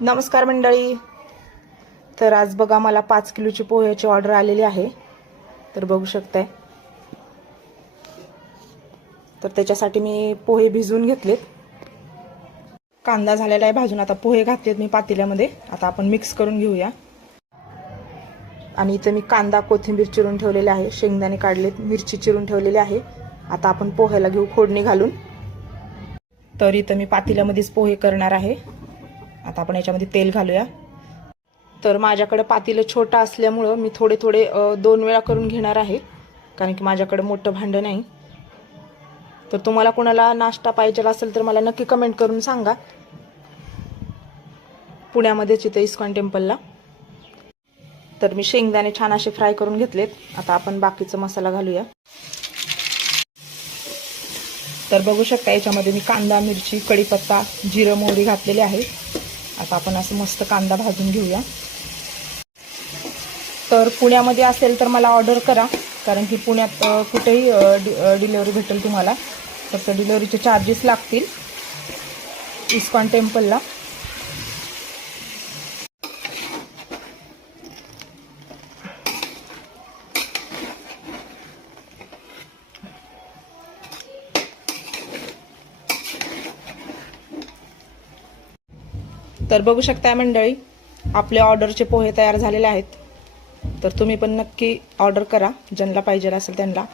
नमस्कार मंडळी. तर आज बघा मला 5 किलोची पोह्याची ऑर्डर आलेली आहे. तर बघू शकताय. तर त्याच्यासाठी मी पोहे भिजवून घेतलेत. कांदा झालेला आहे भाजून. आता पोहे घातलेत मी पातेल्यामध्ये. आता आपण मिक्स करून घेऊया. आणि इथे मी कांदा कोथिंबीर चिरून ठेवलेले आहे, शेंगदाणे काढलेत, मिरची चिरून ठेवलेली आहे. आता आपण पोह्याला घेऊ फोडणी घालून. तर इथे मी पातेल्यामध्येच पोहे करणार आहे. आता आपण याच्यामध्ये तेल घालूया. तर माझ्याकडे पातेलं छोटा असल्यामुळं मी थोडे 2 वेळा करून घेणार आहे, कारण की माझ्याकडे मोठं भांडं नाही. तर तुम्हाला कोणाला नाश्ता पाहिजे असेल तर मला नक्की कमेंट करून सांगा. पुण्यामध्येच इथे इस्कॉन टेम्पलला. तर मी शेंगदाणे छान असे फ्राय करून घेतलेत. आता आपण बाकीचा मसाला घालूया. तर बघू शकता याच्यामध्ये मी कांदा, मिरची, कढीपत्ता, जिरं, मोहरी घातलेली आहे. आता आपण असं मस्त कांदा भाजून घेऊया. तर पुण्यामध्ये असेल तर मला ऑर्डर करा, कारण की पुण्यात कुठेही डिलेवरी भेटेल तुम्हाला. फक्त डिलेवरीचे चार्जेस लागतील इस्कॉन टेम्पलला. तर बघू शकता मंडळी, आपल्या ऑर्डरचे पोहे तयार झालेले आहेत. तर तुम्ही पण नक्की ऑर्डर करा, ज्यांना पाहिजे असेल त्यांना.